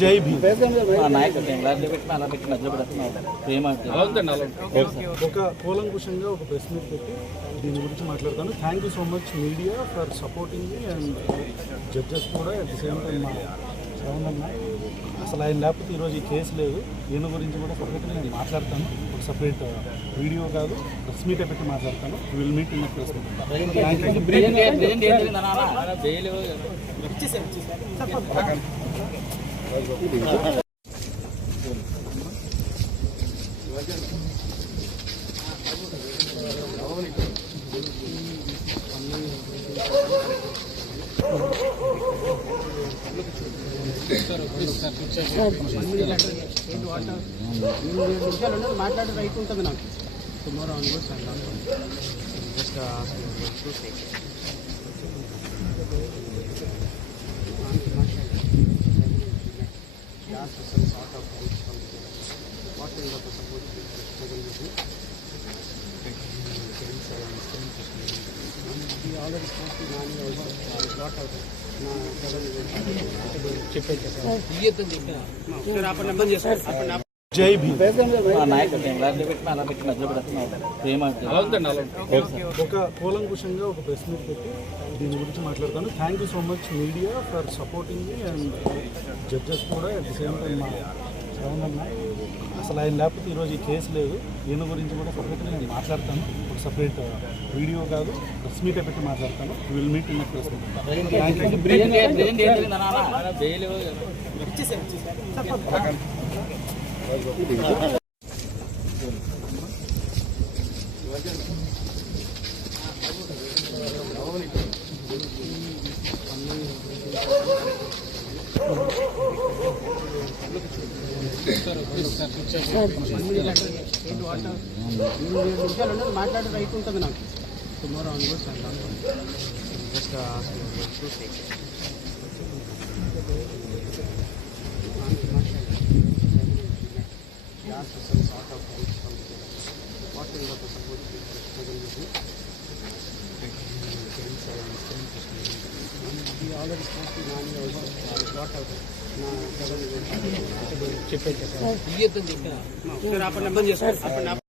జై భీమ్. ఒక కూలంకుషంగా ఒక ప్రెస్ మీట్ పెట్టి దీని గురించి మాట్లాడతాను. Thank you so much media for supporting me and judges కూడా అట్ ది సేమ్ టైం మా శ్రవణ్. అసలు ఆయన లేకపోతే ఈరోజు ఈ కేసు లేదు. ఈయన గురించి కూడా సపరేట్గా నేను మాట్లాడతాను. ఒక సపరేట్ వీడియో కాదు, ప్రెస్ మీటే పెట్టి మాట్లాడతాను. Will meet in press meet. మాట్లాడే రైట్ ఉంటుంది నాకు. టుమారో ఆన్వర్డ్స్ జస్ట్ జై భీమ్. ఒక కూలంకుషంగా ఒక ప్రెస్ మీట్ పెట్టి దీని గురించి మాట్లాడతాను. Thank you so much media for supporting me and judges కూడా అట్ ది సేమ్ టైం మా శ్రవణ్. అసలు ఆయన లేకపోతే ఈరోజు ఈ కేసు లేదు. ఈయన గురించి కూడా సపరేట్గా నేను మాట్లాడతాను. ఒక సపరేట్ వీడియో కాదు, ప్రెస్ మీటే పెట్టి మాట్లాడతాను. Will meet in press meet. మాట్లాడే రైట్ ఉంటుంది నాకు. టుమారో ఆన్వర్డ్స్ జస్ట్ చెప్పేది